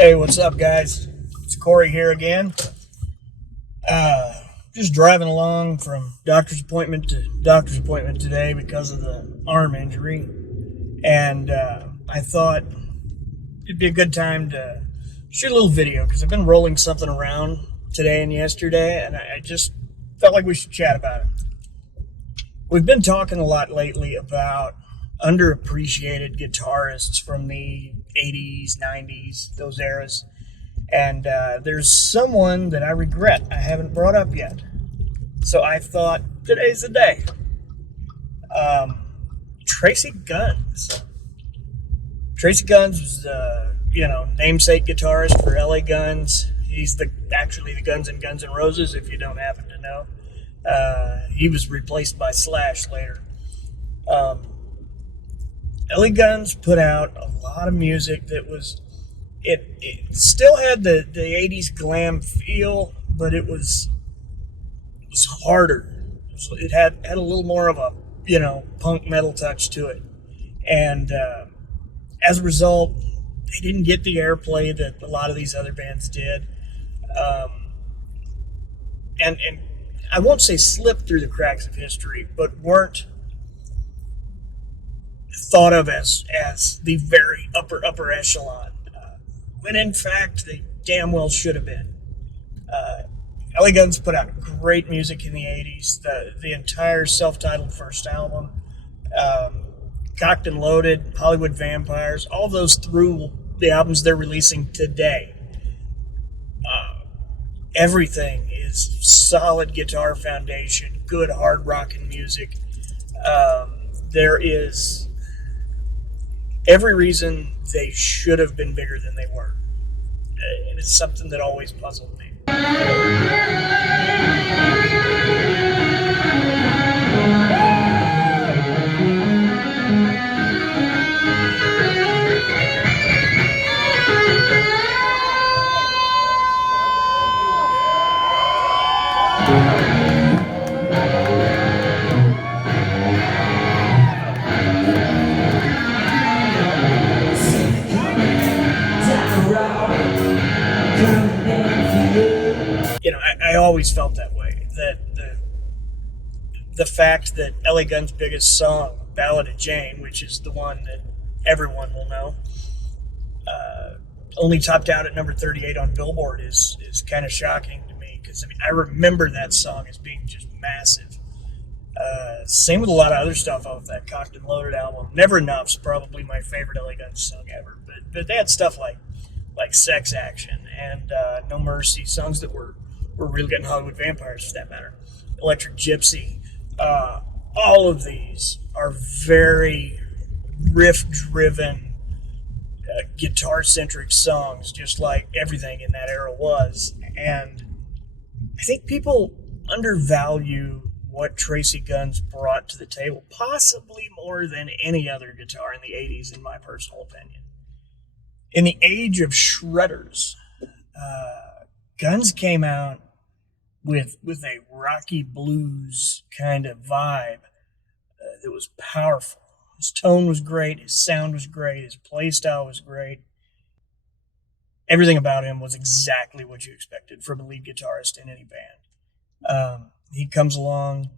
Hey, what's up, guys? It's Corey here again. Just driving along from doctor's appointment to doctor's appointment today because of the arm injury. And I thought it'd be a good time to shoot a little video because I've been rolling something around today and yesterday, and I just felt like we should chat about it. We've been talking a lot lately about underappreciated guitarists from the 80s, 90s, those eras. And there's someone that I regret I haven't brought up yet. So I thought today's the day. Tracii Guns. Tracii Guns was namesake guitarist for LA Guns. He's actually the Guns and Guns N' Roses, if you don't happen to know. He was replaced by Slash later. LA Guns put out a lot of music that was, it still had the 80s glam feel, but it was harder. It had a little more of a, punk metal touch to it. And as a result, they didn't get the airplay that a lot of these other bands did. And I won't say slipped through the cracks of history, but weren't thought of as the very upper echelon, when in fact they damn well should have been. LA Guns put out great music in the 80s. The entire self-titled first album, Cocked and Loaded, Hollywood Vampires, all those through the albums they're releasing today. Everything is solid guitar foundation, good hard rockin' music. There is every reason they should have been bigger than they were. And it's something that always puzzled me. I always felt that way. That the fact that LA Guns' biggest song, Ballad of Jane, which is the one that everyone will know, only topped out at number 38 on Billboard is kind of shocking to me, because I remember that song as being just massive. Same with a lot of other stuff off that Cocked and Loaded album. Never Enough's probably my favorite LA Guns song ever, but they had stuff like Sex Action and No Mercy, songs that were really getting Hollywood Vampires for that matter. Electric Gypsy. All of these are very riff-driven, guitar-centric songs, just like everything in that era was. And I think people undervalue what Tracii Guns brought to the table, possibly more than any other guitar in the 80s, in my personal opinion. In the age of shredders, Guns came out with a rocky blues kind of vibe that was powerful. His tone was great, his sound was great, his play style was great. Everything about him was exactly what you expected from a lead guitarist in any band. He comes along,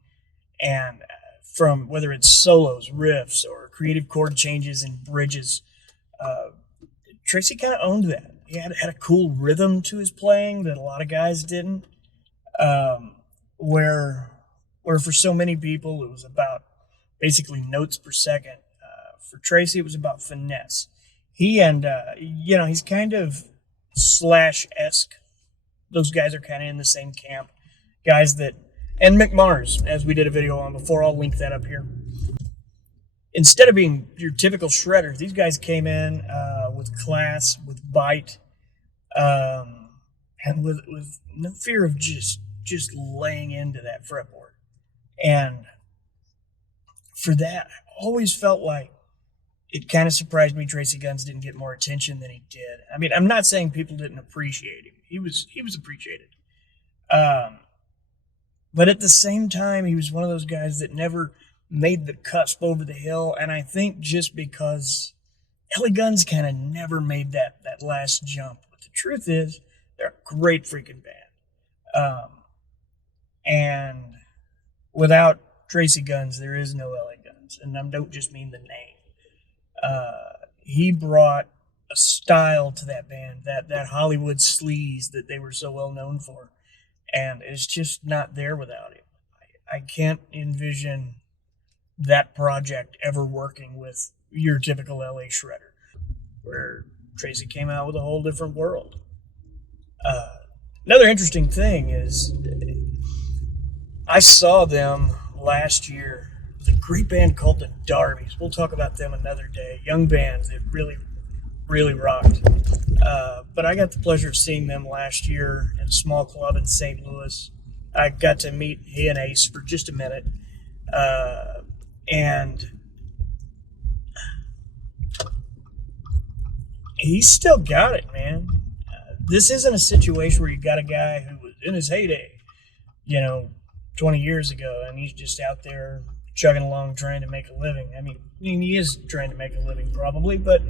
and from whether it's solos, riffs, or creative chord changes and bridges, Tracii kind of owned that. He had a cool rhythm to his playing that a lot of guys didn't. Where for so many people it was about basically notes per second. For Tracii, it was about finesse. He and he's kind of Slash-esque. Those guys are kind of in the same camp. Guys that, and Mick Mars, as we did a video on before, I'll link that up here. Instead of being your typical shredder, these guys came in with class, with bite, and with no fear of just laying into that fretboard. And for that, I always felt like it kind of surprised me Tracii Guns didn't get more attention than he did. I'm not saying people didn't appreciate him. He was appreciated. But at the same time, he was one of those guys that never made the cusp over the hill. And I think just because LA Guns kind of never made that last jump. But the truth is, they're a great freaking band. And without Tracii Guns, there is no LA Guns. And I don't just mean the name. He brought a style to that band, that Hollywood sleaze that they were so well known for. And it's just not there without him. I can't envision that project ever working with your typical LA shredder, where Tracii came out with a whole different world. Another interesting thing is I saw them last year with a great band called the Darbies. We'll talk about them another day. Young band that really, really rocked. But I got the pleasure of seeing them last year in a small club in St. Louis. I got to meet he and Ace for just a minute. And he's still got it, man. This isn't a situation where you got a guy who was in his heyday, 20 years ago, and he's just out there chugging along trying to make a living. I mean, he is trying to make a living probably, but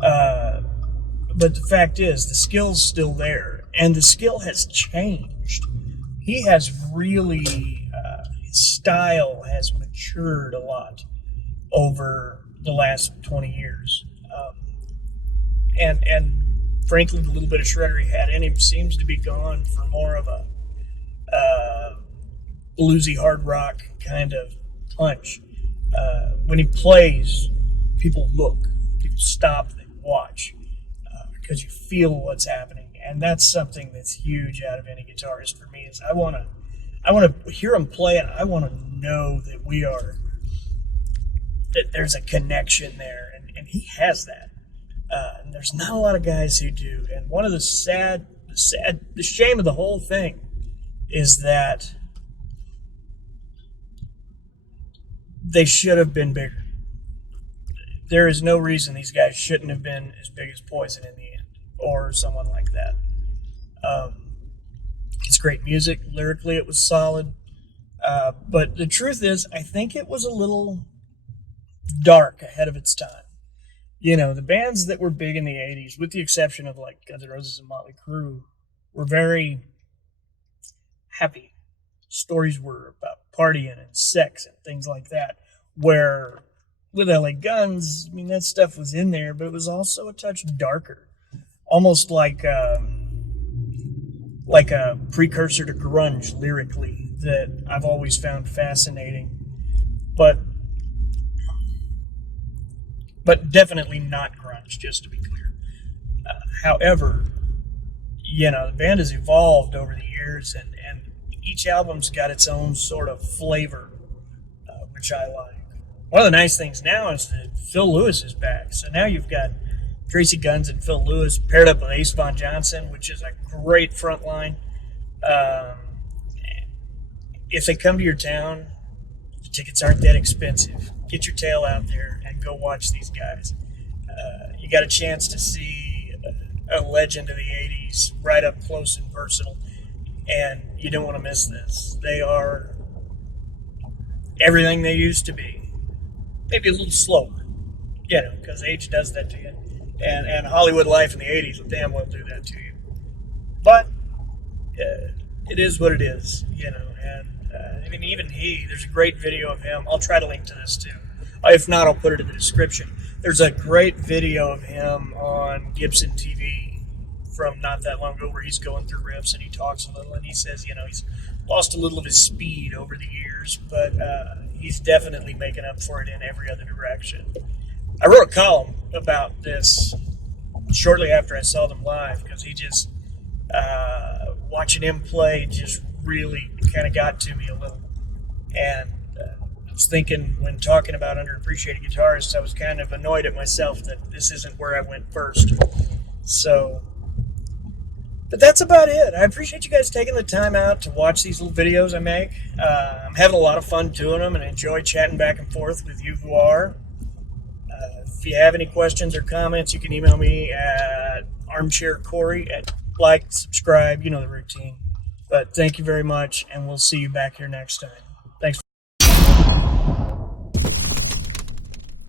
the fact is the skill's still there, and the skill has changed. He has really, his style has matured a lot over the last 20 years. And frankly, the little bit of shredder he had in him seems to be gone for more of a bluesy hard rock kind of punch. When he plays, people look, people stop, they watch, because you feel what's happening, and that's something that's huge out of any guitarist for me. Is I want to hear him play, and I want to know that there's a connection there, and he has that. And there's not a lot of guys who do. And one of the shame of the whole thing is that they should have been bigger. There is no reason these guys shouldn't have been as big as Poison in the end, or someone like that. It's great music. Lyrically, it was solid. But the truth is, I think it was a little dark ahead of its time. The bands that were big in the 80s, with the exception of like Guns N' Roses and Motley Crue, were very happy. Stories were about partying and sex and things like that. Where with LA Guns, I mean, that stuff was in there, but it was also a touch darker. Almost like a precursor to grunge lyrically that I've always found fascinating. But definitely not grunge, just to be clear. However, the band has evolved over the years, and each album's got its own sort of flavor, which I like. One of the nice things now is that Phil Lewis is back. So now you've got Tracii Guns and Phil Lewis paired up with Ace Von Johnson, which is a great front line. If they come to your town, the tickets aren't that expensive. Get your tail out there and go watch these guys. You got a chance to see a legend of the 80s right up close and personal, and you don't want to miss this. They are everything they used to be. Maybe a little slower, because age does that to you. And Hollywood life in the 80s will damn well do that to you. But it is what it is, and I mean, even there's a great video of him. I'll try to link to this too. If not, I'll put it in the description. There's a great video of him on Gibson TV from not that long ago where he's going through riffs and he talks a little, and he says, he's lost a little of his speed over the years, but he's definitely making up for it in every other direction. I wrote a column about this shortly after I saw them live, because he just, watching him play just really kind of got to me a little. And I was thinking, when talking about underappreciated guitarists, I was kind of annoyed at myself that this isn't where I went first. So, but that's about it. I appreciate you guys taking the time out to watch these little videos I make. I'm having a lot of fun doing them, and I enjoy chatting back and forth with you who are. If you have any questions or comments, you can email me at armchaircorey at like, subscribe, the routine. But thank you very much, and we'll see you back here next time.